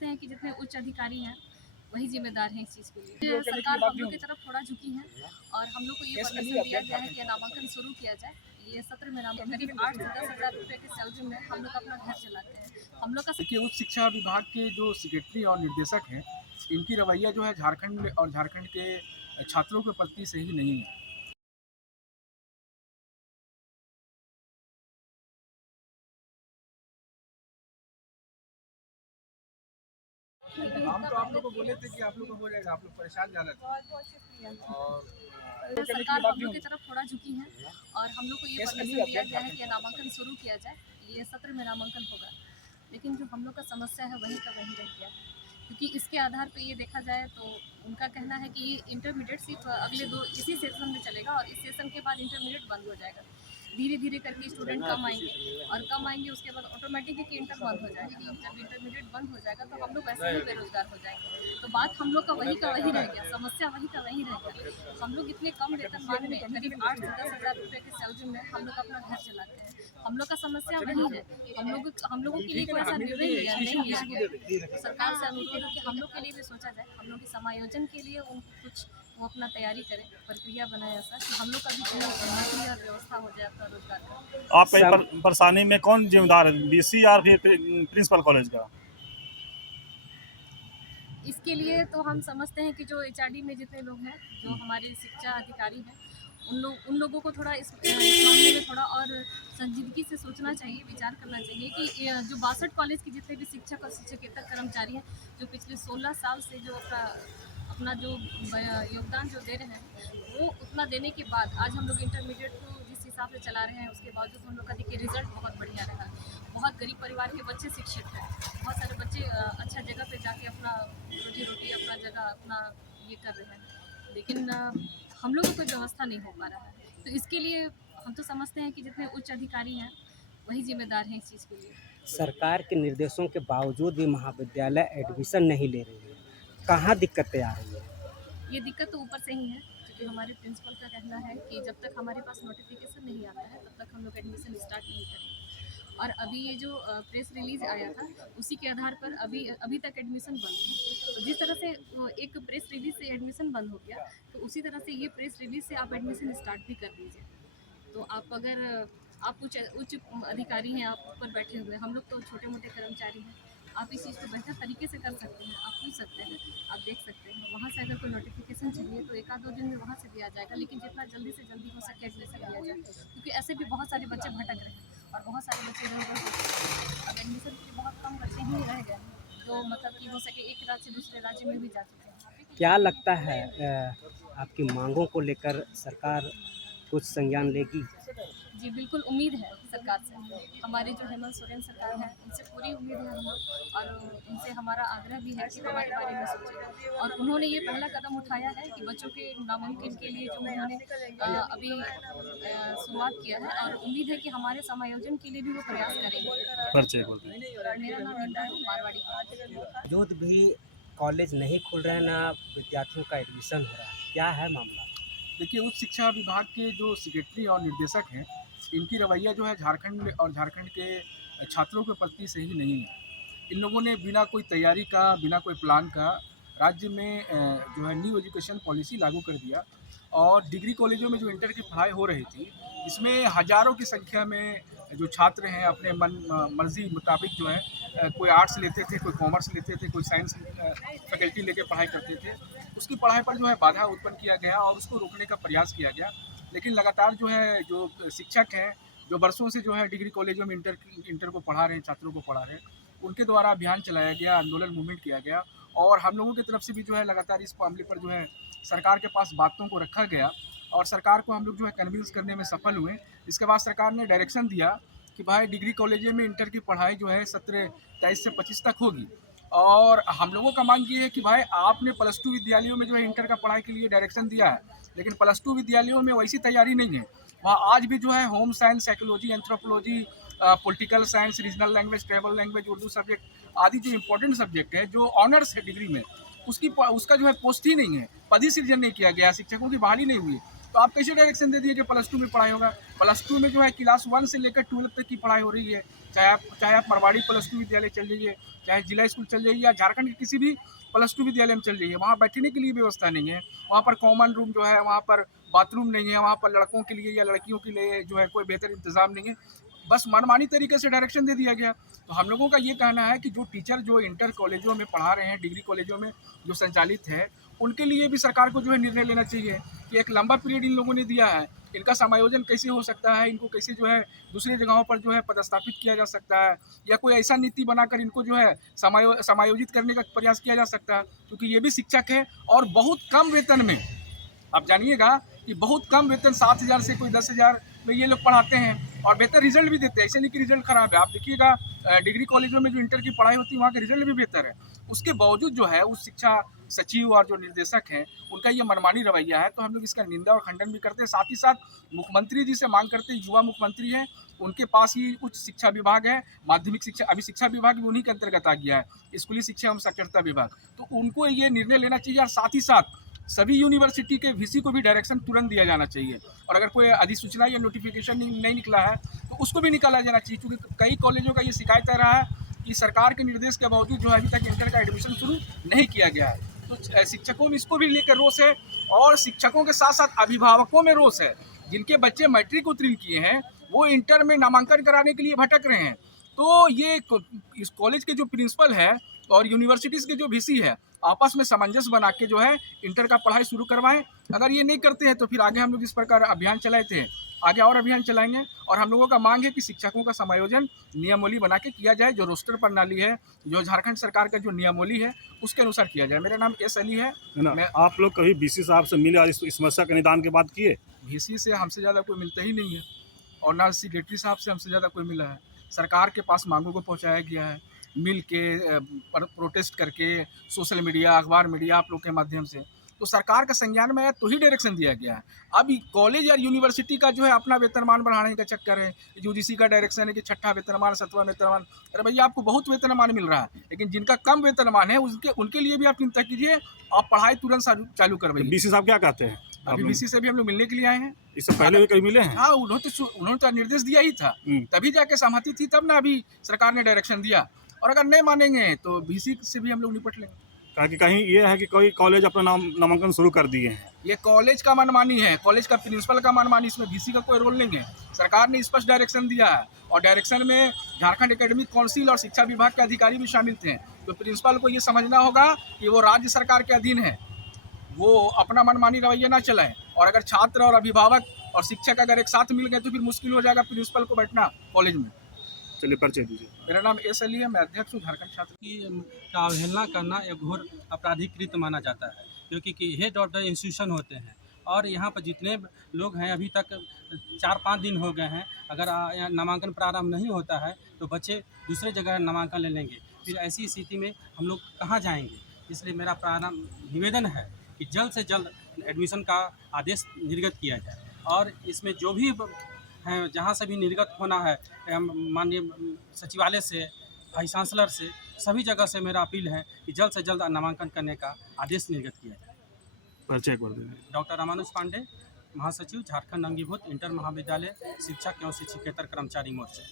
समझते हैं कि जितने उच्च अधिकारी हैं वही जिम्मेदार हैं इस चीज़ के लिए। सरकार हम लोग की तरफ थोड़ा झुकी है और हम लोग को ये परमिशन दिया गया है कि नामांकन शुरू किया जाए। ये सत्र में करीब 8 से 10 हज़ार रुपये की सैलरी में हम लोग अपना घर चलाते हैं। हम लोग का देखिए, उच्च शिक्षा विभाग के जो सेक्रेटरी और निर्देशक हैं, इनकी रवैया जो है झारखंड और झारखंड के छात्रों के प्रति सही नहीं है। हम तो आप लोग को बोले थे कि आप लोग को हो जाएगा, आप लोग परेशान ज़्यादा थे। और सरकार हम लोग की तरफ थोड़ा झुकी है और हम लोग को ये परमिशन दिया गया है कि नामांकन शुरू किया जाए। ये सत्र में नामांकन होगा, लेकिन जो हम लोग का समस्या है वही का वही रह गया, क्योंकि इसके आधार पे ये देखा जाए तो उनका कहना है कि इंटरमीडिएट सिर्फ अगले इसी सेशन में चलेगा और इस सेशन के बाद इंटरमीडिएट बंद हो जाएगा। धीरे धीरे करके स्टूडेंट कम आएंगे और कम आएंगे, उसके बाद ऑटोमेटिकली इंटर बंद हो जाएगी। जब इंटरमीडिएट बंद हो जाएगा तो हम लोग वैसे ही बेरोजगार हो जाएंगे। तो बात हम लोग का वही रह गया, समस्या वही का वही रह गया। हम लोग इतने कम वेतनमान में करीब 8 से 10 हज़ार रुपये की सैलरी में हम लोग अपना घर चलाते हैं। हम लोग का समस्या वही है। हम लोगों के लिए कोई ऐसा निर्णय नहीं लिया गया। सरकार से अनुरोध है कि हम लोग के लिए भी सोचा जाए, हम लोग के समायोजन के लिए कुछ वो अपना तैयारी करें, प्रक्रिया बनाए ऐसा कि हम लोग का भी नौकरी और व्यवस्था हो जाए अपना रोजगार का। आप परेशानी में कौन जिम्मेदार है, डीसी या फिर प्रिंसिपल कॉलेज का? इसके लिए तो हम समझते हैं कि जो एचआरडी में जितने लोग हैं, जो हमारे शिक्षा अधिकारी हैं, उन लोगों को थोड़ा इस मामले में थोड़ा और संजीदगी से सोचना चाहिए, विचार करना चाहिए कि जो 62 कॉलेज के जितने भी शिक्षक और शिक्षकेतर कर्मचारी हैं, जो पिछले 16 साल से जो अपना जो योगदान जो दे रहे हैं, वो उतना देने के बाद आज हम लोग इंटरमीडिएट को जिस हिसाब से चला रहे हैं, उसके बावजूद हम लोग का देखिए रिजल्ट बहुत बढ़िया रहा। बहुत गरीब परिवार के बच्चे शिक्षित हैं, बहुत सारे बच्चे अच्छा जगह पे जाके अपना रोटी अपना जगह अपना ये कर रहे हैं, लेकिन हम लोगों को कोई व्यवस्था नहीं हो पा रहा है। तो इसके लिए हम तो समझते हैं कि जितने उच्च अधिकारी हैं वही जिम्मेदार हैं इस चीज़ के लिए। सरकार के निर्देशों के बावजूद भी महाविद्यालय एडमिशन नहीं ले रही है, कहाँ दिक्कतें आ रही है? ये दिक्कत तो ऊपर से ही है, क्योंकि हमारे प्रिंसिपल का कहना है कि जब तक हमारे पास नोटिफिकेशन नहीं आता है तब तक हम लोग एडमिशन स्टार्ट नहीं करेंगे। और अभी ये जो प्रेस रिलीज आया था, उसी के आधार पर अभी तक एडमिशन बंद है। तो जिस तरह से एक प्रेस रिलीज से एडमिशन बंद हो गया, तो उसी तरह से ये प्रेस रिलीज से आप एडमिशन स्टार्ट भी कर दीजिए। तो आप अगर आप उच्च अधिकारी हैं, आप ऊपर बैठे हुए, हम लोग तो छोटे मोटे कर्मचारी हैं, आप इस चीज़ को बेहतर तरीके से कर सकते हैं, आप पूछ सकते हैं, आप देख सकते हैं। वहाँ से अगर कोई नोटिफिकेशन चाहिए तो 1-2 दिन में वहाँ से दिया जाएगा, लेकिन जितना जल्दी से जल्दी हो सके एडमिशन दिया जाए, क्योंकि ऐसे भी बहुत सारे बच्चे भटक रहे हैं और बहुत सारे बच्चे इधर उधर। अब एडमिशन के लिए बहुत कम बच्चे ही रह गए हैं जो मतलब कि हो सके एक राज्य से दूसरे राज्य में भी जा चुके हैं। क्या लगता है आपकी मांगों को लेकर सरकार कुछ संज्ञान लेगी? जी बिल्कुल, उम्मीद है सरकार से। हमारे जो हेमंत सोरेन सरकार है, उनसे पूरी उम्मीद है हम लोग, और उनसे हमारा आग्रह भी है कि हमारे बारे में सोचें। और उन्होंने ये पहला कदम उठाया है कि बच्चों के नामांकन के लिए जो उन्होंने अभी शुरुआत किया है, और उम्मीद है कि हमारे समायोजन के लिए भी वो प्रयास करेंगे। मेरा नाम इंदा है, मारवाड़ी। बावजूद भी कॉलेज नहीं खुल रहे हैं, ना विद्यार्थियों का एडमिशन हो रहा है, क्या है मामला? देखिए, उच्च शिक्षा विभाग के जो सेक्रेटरी और निर्देशक हैं, इनकी रवैया जो है झारखंड और झारखंड के छात्रों के प्रति सही नहीं है। इन लोगों ने बिना कोई तैयारी का, बिना कोई प्लान का राज्य में जो है न्यू एजुकेशन पॉलिसी लागू कर दिया, और डिग्री कॉलेजों में जो इंटर की पढ़ाई हो रही थी, इसमें हज़ारों की संख्या में जो छात्र हैं अपने मर्जी मुताबिक जो है कोई आर्ट्स लेते थे, कोई कॉमर्स लेते थे, कोई साइंस फैकल्टी लेके पढ़ाई करते थे। उसकी पढ़ाई पर जो है बाधा उत्पन्न किया गया और उसको रोकने का प्रयास किया गया। लेकिन लगातार जो है जो शिक्षक हैं, जो वर्षों से जो है डिग्री कॉलेजों में इंटर को पढ़ा रहे हैं, छात्रों को पढ़ा रहे हैं, उनके द्वारा अभियान चलाया गया, आंदोलन मूवमेंट किया गया, और हम लोगों की तरफ से भी जो है लगातार इस मामले पर जो है सरकार के पास बातों को रखा गया, और सरकार को हम लोग जो है कन्विंस करने में सफल हुए। इसके बाद सरकार ने डायरेक्शन दिया कि भाई डिग्री कॉलेजों में इंटर की पढ़ाई जो है सत्र 23 से 25 तक होगी। और हम लोगों का मांग ये है कि भाई आपने +2 विद्यालयों में जो है इंटर का पढ़ाई के लिए डायरेक्शन दिया है, लेकिन +2 विद्यालयों में वैसी तैयारी नहीं है। वहाँ आज भी जो है home science, psychology, anthropology, political science, regional language, tribal language, Urdu subject आदि जो इम्पोर्टेंट सब्जेक्ट है, जो ऑनर्स है डिग्री में, उसका जो है पोस्ट ही नहीं है, पद ही सृजन नहीं किया गया, शिक्षकों की बहाली नहीं हुई। तो आप कैसे डायरेक्शन दे दिए कि +2 में पढ़ाई होगा? +2 में जो है क्लास 1 से लेकर 12 तक की पढ़ाई हो रही है। चाहे आप मरवाड़ी +2 विद्यालय चल जाइए, चाहे जिला स्कूल चल जाइए या झारखंड के किसी भी +2 विद्यालय में चल जाइए, वहाँ बैठने के लिए व्यवस्था नहीं है। वहाँ पर कॉमन रूम जो है, वहाँ पर बाथरूम नहीं है, वहाँ पर लड़कों के लिए या लड़कियों के लिए जो है कोई बेहतर इंतज़ाम नहीं है। बस मनमानी तरीके से डायरेक्शन दे दिया गया। तो हम लोगों का ये कहना है कि जो टीचर जो इंटर कॉलेजों में पढ़ा रहे हैं, डिग्री कॉलेजों में जो संचालित है, उनके लिए भी सरकार को जो है निर्णय लेना चाहिए कि एक लंबा पीरियड इन लोगों ने दिया है, इनका समायोजन कैसे हो सकता है, इनको कैसे जो है दूसरी जगहों पर जो है पदस्थापित किया जा सकता है, या कोई ऐसा नीति बनाकर इनको जो है समायोजित करने का प्रयास किया जा सकता है, क्योंकि ये भी शिक्षक है और बहुत कम वेतन में, आप जानिएगा कि बहुत कम वेतन 7,000 से कोई 10,000 में ये लोग पढ़ाते हैं और बेहतर रिजल्ट भी देते हैं। ऐसे नहीं कि रिजल्ट खराब है, आप देखिएगा डिग्री कॉलेजों में जो इंटर की पढ़ाई होती है वहाँ का रिजल्ट भी बेहतर है। उसके बावजूद जो है उस शिक्षा सचिव और जो निर्देशक हैं उनका ये मनमानी रवैया है, तो हम लोग इसका निंदा और खंडन भी करते हैं। साथ ही साथ मुख्यमंत्री जी से मांग करते हैं, युवा मुख्यमंत्री हैं, उनके पास ही उच्च शिक्षा विभाग है, माध्यमिक शिक्षा, अभी शिक्षा विभाग भी उन्हीं के अंतर्गत आ गया है, स्कूली शिक्षा एवं साक्षरता विभाग, तो उनको ये निर्णय लेना चाहिए। और साथ ही साथ सभी यूनिवर्सिटी के वीसी को भी डायरेक्शन तुरंत दिया जाना चाहिए, और अगर कोई अधिसूचना या नोटिफिकेशन नहीं निकला है तो उसको भी निकाला जाना चाहिए, क्योंकि कई कॉलेजों का ये शिकायत आ रहा है कि सरकार के निर्देश के बावजूद जो है अभी तक इंटर का एडमिशन शुरू नहीं किया गया है। तो शिक्षकों में इसको भी लेकर रोष है, और शिक्षकों के साथ साथ अभिभावकों में रोष है, जिनके बच्चे मैट्रिक उत्तीर्ण किए हैं वो इंटर में नामांकन कराने के लिए भटक रहे हैं। तो ये इस कॉलेज के जो प्रिंसिपल है और यूनिवर्सिटीज़ के जो वीसी है आपस में सामंजस्य बना के जो है इंटर का पढ़ाई शुरू करवाएं। अगर ये नहीं करते हैं तो फिर आगे हम लोग इस प्रकार अभियान चलाए थे, आगे और अभियान चलाएंगे। और हम लोगों का मांग है कि शिक्षकों का समायोजन नियमावली बना के किया जाए, जो रोस्टर प्रणाली है, जो झारखंड सरकार का जो नियमावली है उसके अनुसार किया जाए। मेरा नाम एस अली है ना। मैं आप लोग कभी बीसी साहब से मिले और इस समस्या के निदान की बात किए? वीसी से हमसे ज़्यादा कोई मिलता ही नहीं है, और ना सेक्रेटरी साहब से हमसे ज़्यादा कोई मिला है। सरकार के पास मांगों को पहुंचाया गया है, मिल के प्रोटेस्ट करके, सोशल मीडिया, अखबार मीडिया, आप लोग के माध्यम से, तो सरकार का संज्ञान में आया तो ही डायरेक्शन दिया गया है। अब कॉलेज या यूनिवर्सिटी का जो है अपना वेतनमान बढ़ाने का चक्कर है। यूजीसी का डायरेक्शन है कि 6ठा वेतनमान, 7वां वेतनमान। अरे भैया, आपको बहुत वेतनमान मिल रहा है, लेकिन जिनका कम वेतनमान है उनके लिए भी आप चिंता कीजिए, आप पढ़ाई तुरंत चालू करवाइए। बीसी साहब क्या कहते हैं? अभी बीसी से भी हम लोग मिलने के लिए आए हैं। इससे पहले भी कभी मिले हैं? हाँ, उन्होंने तो निर्देश दिया ही था, तभी जाके सहमति थी, तब ना अभी सरकार ने डायरेक्शन दिया। और अगर नहीं मानेंगे तो बीसी से भी हम लोग निपट लेंगे। कहा कि कहीं ये है कि कोई कॉलेज अपना नामांकन शुरू कर दिए हैं। ये कॉलेज का मनमानी है, कॉलेज का प्रिंसिपल का मनमानी, इसमें बीसी का कोई रोल नहीं है। सरकार ने स्पष्ट डायरेक्शन दिया है, और डायरेक्शन में झारखंड एकेडमिक काउंसिल और शिक्षा विभाग के अधिकारी भी शामिल थे। तो प्रिंसिपल को ये समझना होगा कि वो राज्य सरकार के अधीन है, वो अपना मनमानी रवैया ना चलाएं। और अगर छात्र और अभिभावक और शिक्षक अगर एक साथ मिल गए तो फिर मुश्किल हो जाएगा प्रिंसिपल को बैठना कॉलेज में। चलिए, परिचय दीजिए। मेरा नाम एस अली है, मैं अध्यक्ष हूँ झारखंड छात्र की का अवहेलना करना एक घोर आपराधिक कृत्य माना जाता है, क्योंकि हेड ऑफ द इंस्टीट्यूशन होते हैं। और यहाँ पर जितने लोग हैं, अभी तक 4-5 दिन हो गए हैं, अगर नामांकन प्रारंभ नहीं होता है तो बच्चे दूसरे जगह नामांकन ले लेंगे, फिर ऐसी स्थिति में हम लोग कहाँ जाएंगे। इसलिए मेरा निवेदन है कि जल्द से जल्द एडमिशन का आदेश निर्गत किया जाए, और इसमें जो भी हैं, जहाँ से भी निर्गत होना है, माननीय सचिवालय से, वाइस चांसलर से, सभी जगह से मेरा अपील है कि जल्द से जल्द नामांकन करने का आदेश निर्गत किया जाए। परिचय कर दीजिए। डॉक्टर रामानुज पांडे, महासचिव, झारखंड अंगीभूत इंटर महाविद्यालय शिक्षक एवं शिक्षकेतर कर्मचारी मोर्चा।